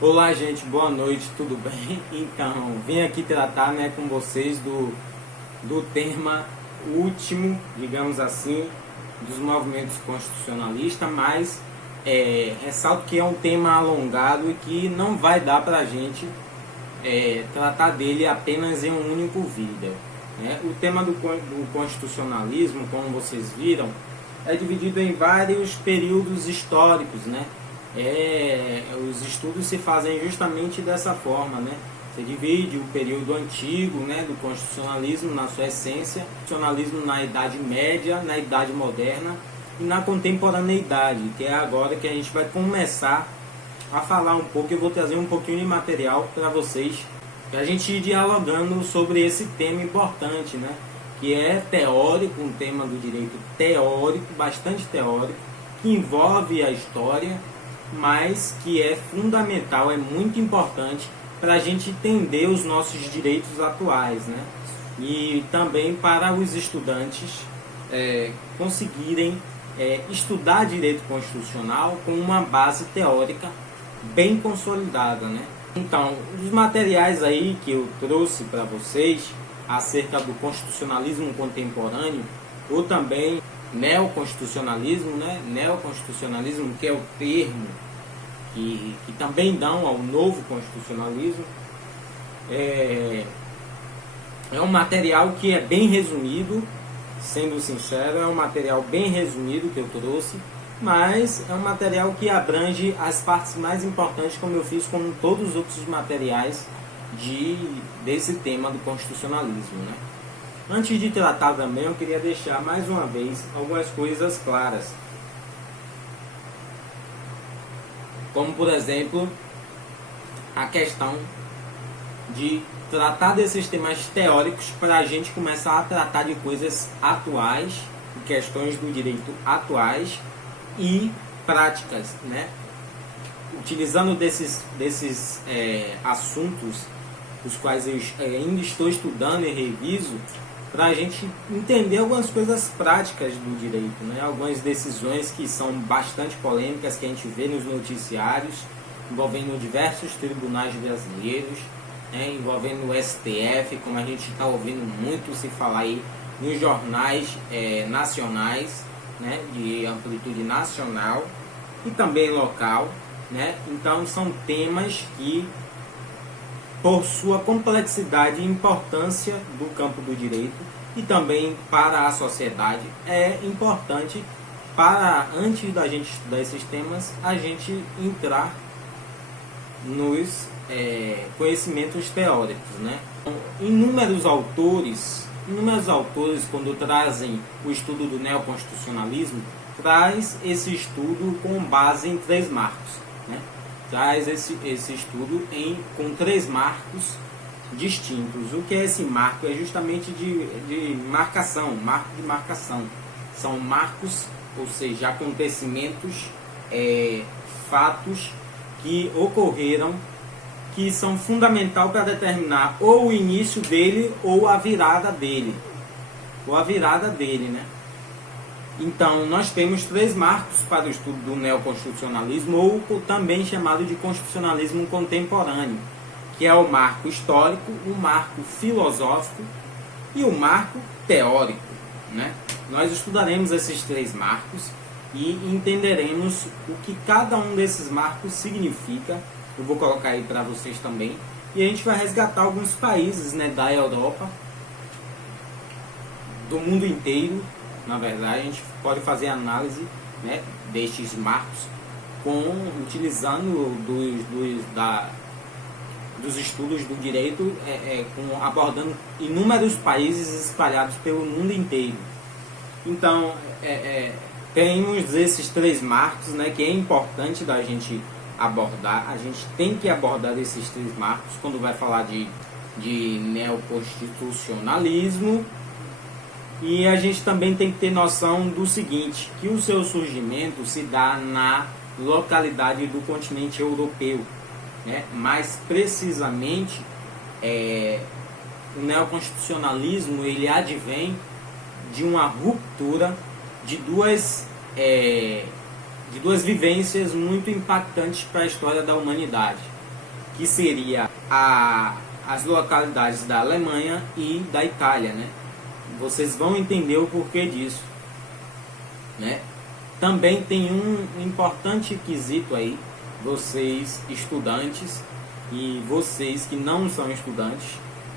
Olá, gente, boa noite, tudo bem? Então, vim aqui tratar, com vocês do tema último, digamos assim, dos movimentos constitucionalistas, mas ressalto que é um tema alongado e que não vai dar para a gente tratar dele apenas em um único vídeo, né? O tema do constitucionalismo, como vocês viram, é dividido em vários períodos históricos, né? Os estudos se fazem justamente dessa forma, né? Você divide o período antigo, né, do constitucionalismo na sua essência, constitucionalismo na Idade Média, na Idade Moderna e na contemporaneidade, que é agora que a gente vai começar a falar um pouco. Eu vou trazer um pouquinho de material para vocês, para a gente ir dialogando sobre esse tema importante, né? Que é teórico, um tema do direito teórico, bastante teórico, que envolve a história, mas que é fundamental, é muito importante para a gente entender os nossos direitos atuais, né? E também para os estudantes conseguirem estudar direito constitucional com uma base teórica bem consolidada, né? Então, os materiais aí que eu trouxe para vocês acerca do constitucionalismo contemporâneo, ou também neoconstitucionalismo, né? Neoconstitucionalismo, que é o termo que também dão ao novo constitucionalismo, é um material que é bem resumido, sendo sincero, é um material bem resumido que eu trouxe, mas é um material que abrange as partes mais importantes, como eu fiz com todos os outros materiais desse tema do constitucionalismo, né? Antes de tratar também, eu queria deixar mais uma vez algumas coisas claras. Como, por exemplo, a questão de tratar desses temas teóricos para a gente começar a tratar de coisas atuais, questões do direito atuais e práticas, né? Utilizando desses assuntos, os quais eu ainda estou estudando e reviso, para a gente entender algumas coisas práticas do direito, né? Algumas decisões que são bastante polêmicas, que a gente vê nos noticiários, envolvendo diversos tribunais brasileiros, né? Envolvendo o STF, como a gente está ouvindo muito se falar aí nos jornais nacionais, né? De amplitude nacional e também local, né? Então são temas que, por sua complexidade e importância do campo do direito e também para a sociedade, é importante antes da gente estudar esses temas, a gente entrar nos conhecimentos teóricos, né? Inúmeros autores, quando trazem o estudo do neoconstitucionalismo, traz esse estudo com base em 3 marcos, né? Traz esse estudo com 3 marcos distintos. O que é esse marco? É justamente de marcação, marco de marcação. São marcos, ou seja, acontecimentos, fatos que ocorreram, que são fundamental para determinar ou o início dele ou a virada dele. Né? Então, nós temos 3 marcos para o estudo do neoconstitucionalismo, ou também chamado de constitucionalismo contemporâneo, que é o marco histórico, o marco filosófico e o marco teórico, né? Nós estudaremos esses 3 marcos e entenderemos o que cada um desses marcos significa. Eu vou colocar aí para vocês também. E a gente vai resgatar alguns países, né, da Europa, do mundo inteiro. Na verdade, a gente pode fazer análise, né, destes marcos utilizando dos estudos do direito, abordando inúmeros países espalhados pelo mundo inteiro. Então, temos esses 3 marcos, né, que é importante da gente abordar. A gente tem que abordar esses 3 marcos quando vai falar de neoconstitucionalismo. E a gente também tem que ter noção do seguinte, que o seu surgimento se dá na localidade do continente europeu, né? Mais precisamente, o neoconstitucionalismo ele advém de uma ruptura de duas vivências muito impactantes para a história da humanidade. que seria as localidades da Alemanha e da Itália, né? Vocês vão entender o porquê disso, né? Também tem um importante quesito aí, vocês estudantes e vocês que não são estudantes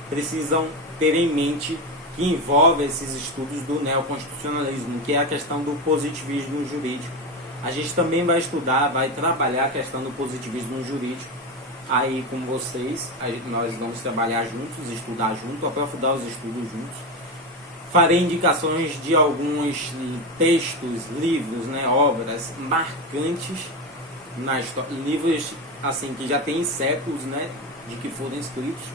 precisam ter em mente que envolve esses estudos do neoconstitucionalismo, que é a questão do positivismo jurídico. A gente também vai estudar, vai trabalhar a questão do positivismo jurídico aí com vocês. Nós vamos trabalhar juntos, estudar juntos, aprofundar os estudos juntos. Farei indicações de alguns textos, livros, né, obras marcantes na história, livros assim que já têm séculos, né, de que foram escritos,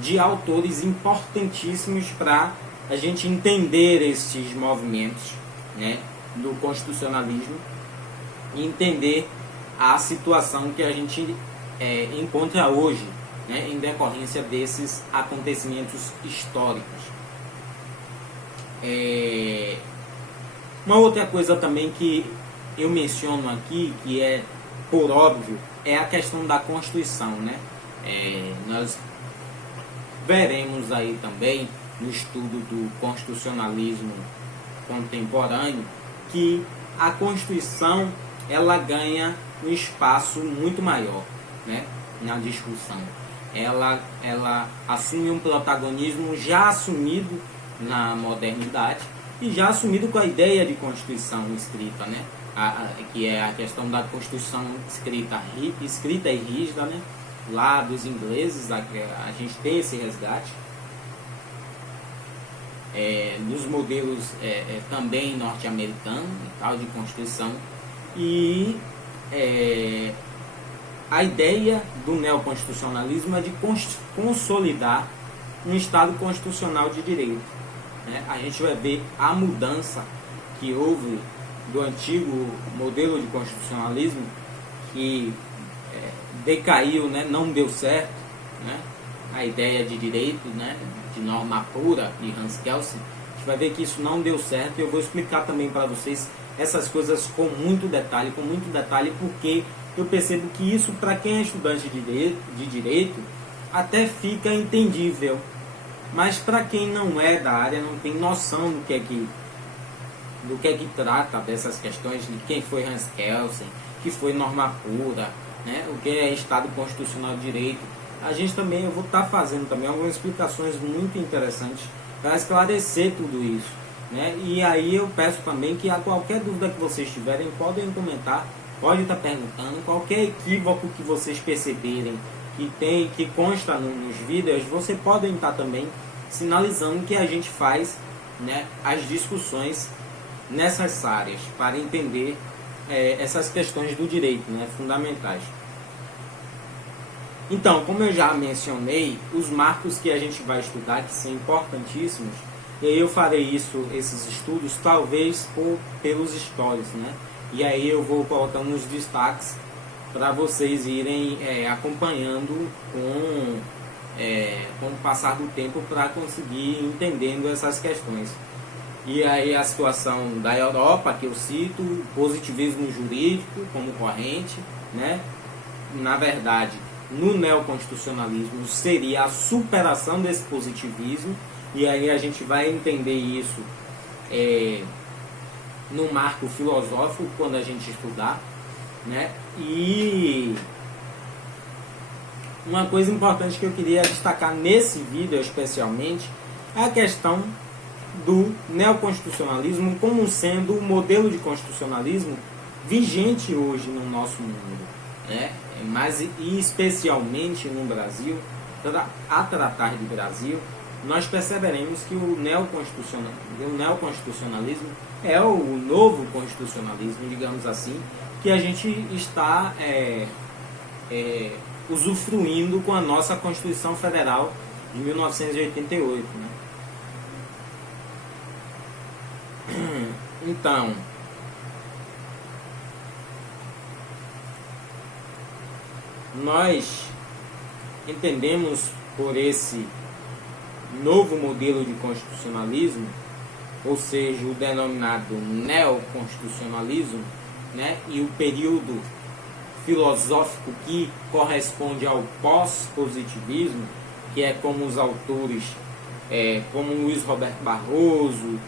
de autores importantíssimos para a gente entender esses movimentos, né, do constitucionalismo e entender a situação que a gente encontra hoje, né, em decorrência desses acontecimentos históricos. Uma outra coisa também que eu menciono aqui, que é por óbvio, é a questão da Constituição, né? Nós veremos aí também no estudo do constitucionalismo contemporâneo que a Constituição ela ganha um espaço muito maior, né, na discussão. Ela assume um protagonismo já assumido na modernidade e já assumido com a ideia de Constituição escrita, né, que é a questão da Constituição escrita e rígida, né, lá dos ingleses. A gente tem esse resgate dos modelos também norte-americanos e tal de Constituição, e a ideia do neoconstitucionalismo é de consolidar um Estado constitucional de direito, né? A gente vai ver a mudança que houve do antigo modelo de constitucionalismo, que decaiu, né? Não deu certo, né? A ideia de direito, né? De norma pura de Hans Kelsen. A gente vai ver que isso não deu certo, e eu vou explicar também para vocês essas coisas com muito detalhe, porque eu percebo que isso, para quem é estudante de direito, até fica entendível, mas para quem não é da área, não tem noção do que é que trata dessas questões, de quem foi Hans Kelsen, que foi norma pura, né, o que é Estado Constitucional de Direito. Eu vou estar fazendo também algumas explicações muito interessantes para esclarecer tudo isso, né? E aí eu peço também que a qualquer dúvida que vocês tiverem, podem comentar, podem estar perguntando, qualquer equívoco que vocês perceberem que consta nos vídeos, vocês podem estar também sinalizando que a gente faz, né, as discussões necessárias para entender essas questões do direito, né, fundamentais. Então, como eu já mencionei, os marcos que a gente vai estudar, que são importantíssimos, e aí eu farei esses estudos talvez pelos stories, né? E aí eu vou colocando os destaques para vocês irem acompanhando com o passar do tempo, para conseguir entendendo essas questões. E aí a situação da Europa, que eu cito, o positivismo jurídico como corrente, né? Na verdade, no neoconstitucionalismo seria a superação desse positivismo, e aí a gente vai entender isso no marco filosófico quando a gente estudar, né? E uma coisa importante que eu queria destacar nesse vídeo especialmente é a questão do neoconstitucionalismo como sendo o modelo de constitucionalismo vigente hoje no nosso mundo, né? Mas e especialmente no Brasil, a tratar de Brasil, nós perceberemos que o neoconstitucionalismo é o novo constitucionalismo, digamos assim, que a gente está usufruindo com a nossa Constituição Federal de 1988, né? Então, nós entendemos por esse novo modelo de constitucionalismo, ou seja, o denominado neoconstitucionalismo, né, e o período filosófico que corresponde ao pós-positivismo, que é como os autores, como Luiz Roberto Barroso,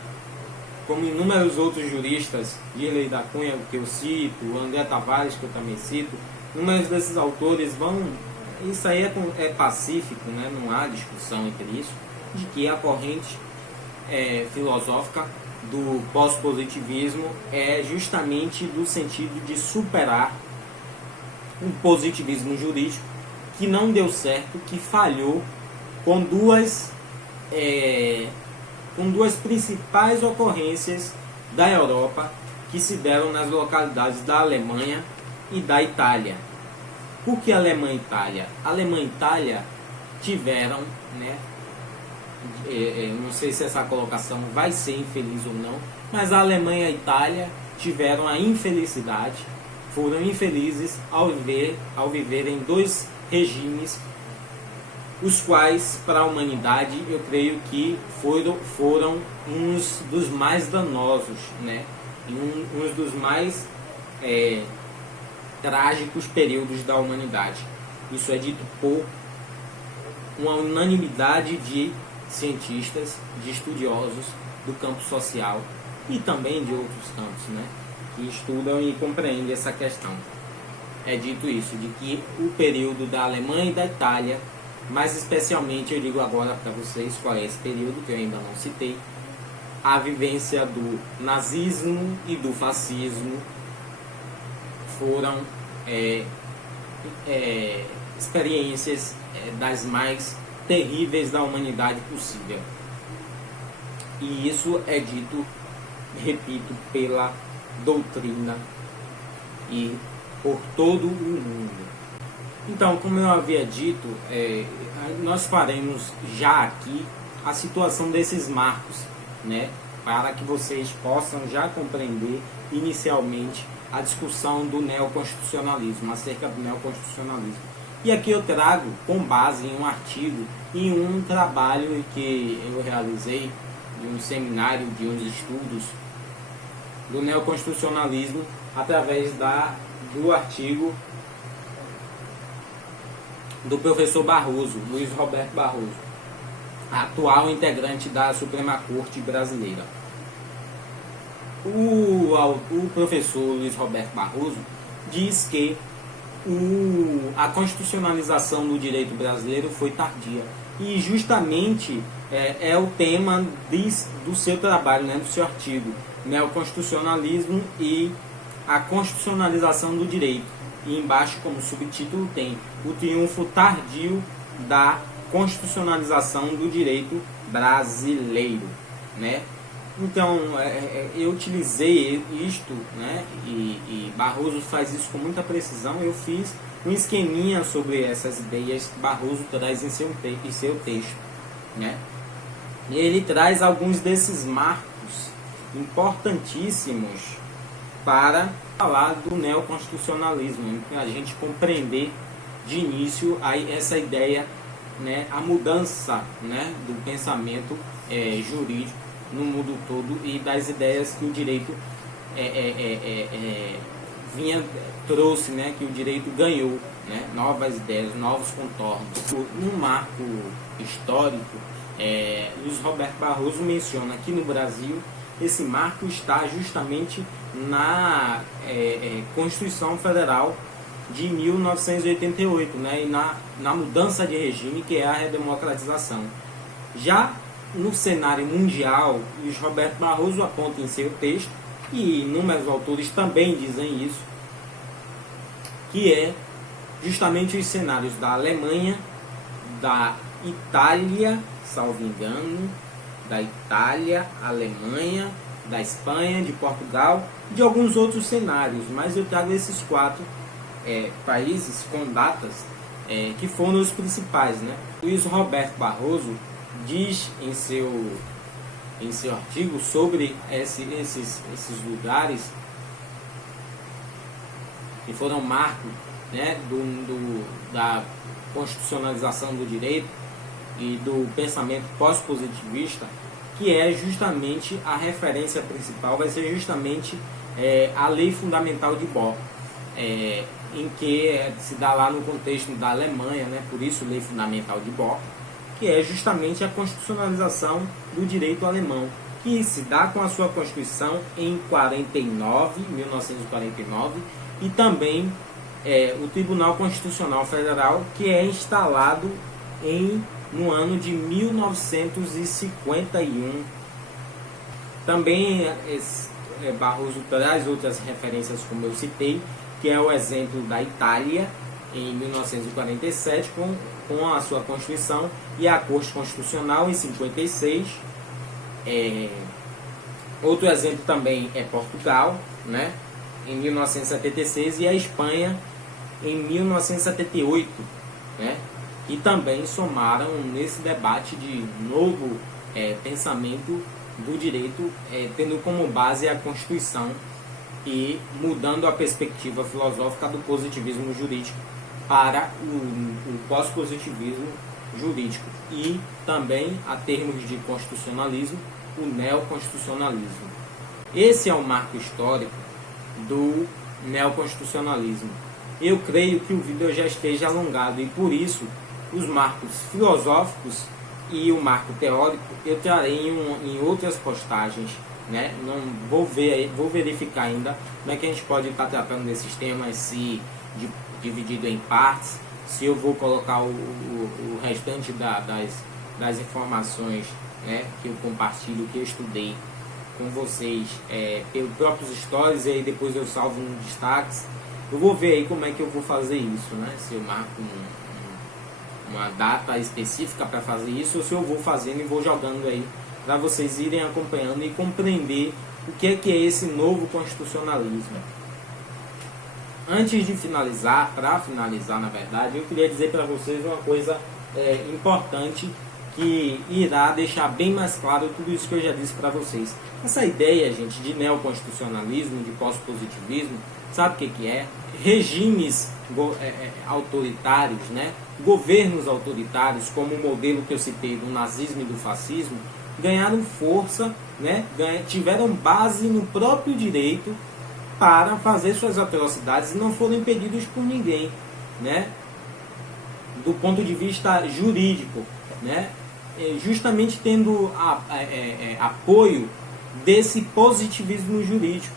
como inúmeros outros juristas, Dirley da Cunha, que eu cito, André Tavares, que eu também cito, inúmeros desses autores vão... Isso aí é pacífico, né? Não há discussão entre isso, de que a corrente filosófica do pós-positivismo é justamente do sentido de superar um positivismo jurídico que não deu certo, que falhou com duas principais ocorrências da Europa que se deram nas localidades da Alemanha e da Itália. Por que Alemanha e Itália? Alemanha e Itália tiveram, né, não sei se essa colocação vai ser infeliz ou não, mas a Alemanha e a Itália tiveram a infelicidade, foram infelizes ao viverem dois regimes, os quais para a humanidade eu creio que foram uns dos mais danosos, né? Uns dos mais trágicos períodos da humanidade. Isso é dito por uma unanimidade de cientistas, de estudiosos do campo social e também de outros campos, né, que estudam e compreendem essa questão. É dito isso, de que o período da Alemanha e da Itália, mais especialmente eu digo agora para vocês qual é esse período, que eu ainda não citei, a vivência do nazismo e do fascismo foram experiências das mais terríveis da humanidade possível. E isso é dito, repito, pela doutrina e por todo o mundo. Então, como eu havia dito, nós faremos já aqui a situação desses marcos, né, para que vocês possam já compreender inicialmente a discussão do neoconstitucionalismo, acerca do neoconstitucionalismo. E aqui eu trago com base em um artigo e um trabalho que eu realizei, de um seminário, de uns estudos do neoconstitucionalismo, através do artigo do professor Barroso, Luiz Roberto Barroso, atual integrante da Suprema Corte brasileira. O professor Luiz Roberto Barroso diz que a constitucionalização do direito brasileiro foi tardia. E justamente é o tema do seu trabalho, né, do seu artigo, Neoconstitucionalismo e a constitucionalização do direito. E embaixo, como subtítulo, tem o triunfo tardio da constitucionalização do direito brasileiro, né? Então, eu utilizei isto, né? E Barroso faz isso com muita precisão. Eu fiz um esqueminha sobre essas ideias que Barroso traz em seu texto, né? E ele traz alguns desses marcos importantíssimos para falar do neoconstitucionalismo, para a gente compreender de início essa ideia, né, a mudança, né, do pensamento jurídico no mundo todo e das ideias que o direito trouxe, né, que o direito ganhou, né, novas ideias, novos contornos. No marco histórico, Luiz Roberto Barroso menciona que no Brasil esse marco está justamente na Constituição Federal de 1988, né, e na mudança de regime, que é a redemocratização. Já no cenário mundial, Luiz Roberto Barroso aponta em seu texto, e inúmeros autores também dizem isso, que é justamente os cenários da Alemanha, da Itália, salvo engano, da Itália, Alemanha, da Espanha, de Portugal, de alguns outros cenários, mas eu trago esses quatro países com datas que foram os principais, né? Luiz Roberto Barroso diz em seu artigo sobre esses lugares que foram marcos, né, da constitucionalização do direito e do pensamento pós-positivista, que é justamente a referência principal, vai ser justamente a Lei Fundamental de Bohr. em que se dá lá no contexto da Alemanha, né? Por isso Lei Fundamental de Bonn, que é justamente a constitucionalização do direito alemão, que se dá com a sua Constituição em 1949, e também o Tribunal Constitucional Federal, que é instalado no ano de 1951. Também Barroso traz outras referências, como eu citei, que é o exemplo da Itália, em 1947, com a sua Constituição, e a Corte Constitucional em 56. Outro exemplo também é Portugal, né, em 1976, e a Espanha em 1978, né, e também somaram nesse debate de novo pensamento do direito, tendo como base a Constituição e mudando a perspectiva filosófica do positivismo jurídico para o pós-positivismo jurídico, e também, a termos de constitucionalismo, o neoconstitucionalismo. Esse é o marco histórico do neoconstitucionalismo. Eu creio que o vídeo já esteja alongado, e por isso os marcos filosóficos e o marco teórico eu trarei em outras postagens, né? Não vou verificar ainda como é que a gente pode estar tratando desses temas, se dividido em partes, se eu vou colocar o restante das informações, né, que eu compartilho, que eu estudei com vocês pelos próprios stories, e aí depois eu salvo nos destaques. Eu vou ver aí como é que eu vou fazer isso, né? Se eu marco uma data específica para fazer isso, ou se eu vou fazendo e vou jogando aí para vocês irem acompanhando e compreender o que é esse novo constitucionalismo. Antes de finalizar, para finalizar na verdade, eu queria dizer para vocês uma coisa importante, que irá deixar bem mais claro tudo isso que eu já disse para vocês. Essa ideia, gente, de neoconstitucionalismo, de pós-positivismo, sabe o que é? Regimes autoritários, né? Governos autoritários, como o modelo que eu citei do nazismo e do fascismo, ganharam força, né? Tiveram base no próprio direito para fazer suas atrocidades e não foram impedidos por ninguém, né? Do ponto de vista jurídico, né? Justamente tendo apoio desse positivismo jurídico,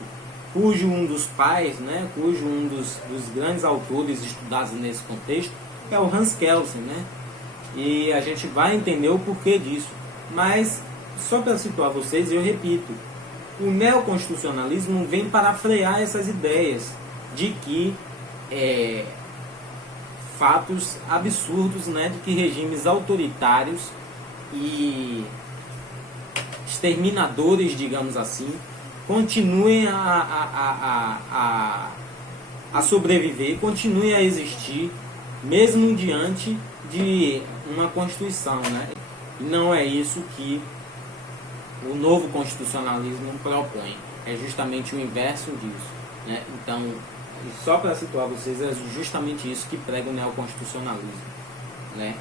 cujo um dos pais, né, cujo um dos grandes autores estudados nesse contexto é o Hans Kelsen, né? E a gente vai entender o porquê disso. Mas, só para situar vocês, eu repito, o neoconstitucionalismo vem para frear essas ideias de que fatos absurdos, né, de que regimes autoritários e exterminadores, digamos assim, continuem a sobreviver, continuem a existir, mesmo diante de uma Constituição, né? E não é isso que o novo constitucionalismo propõe, é justamente o inverso disso, né? Então, só para situar vocês, é justamente isso que prega o neoconstitucionalismo, né?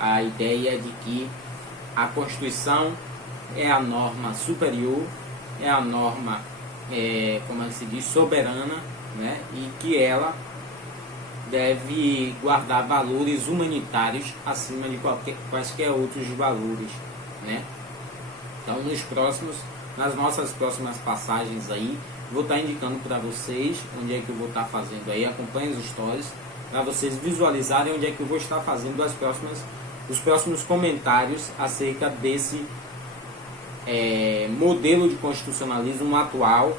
A ideia de que a Constituição é a norma superior, é a norma, como se diz, soberana, né? E que ela deve guardar valores humanitários acima de quaisquer outros valores, né? Então, nas nossas próximas passagens aí, vou estar indicando para vocês onde é que eu vou estar fazendo aí. Acompanhem os stories para vocês visualizarem onde é que eu vou estar fazendo os próximos comentários acerca desse modelo de constitucionalismo atual,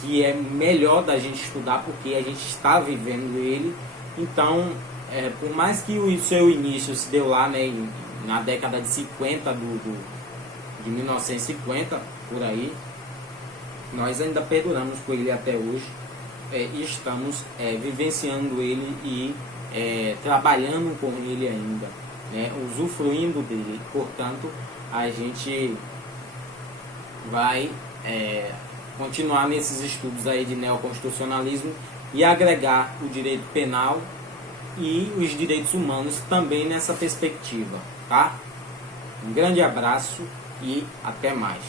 que é melhor da gente estudar porque a gente está vivendo ele. Então, por mais que o seu início se deu lá, né, na década de 50, de 1950, por aí, nós ainda perduramos com ele até hoje, e estamos vivenciando ele e trabalhando com ele ainda, né, usufruindo dele. Portanto, a gente vai continuar nesses estudos aí de neoconstitucionalismo e agregar o direito penal e os direitos humanos também nessa perspectiva, tá? Um grande abraço e até mais.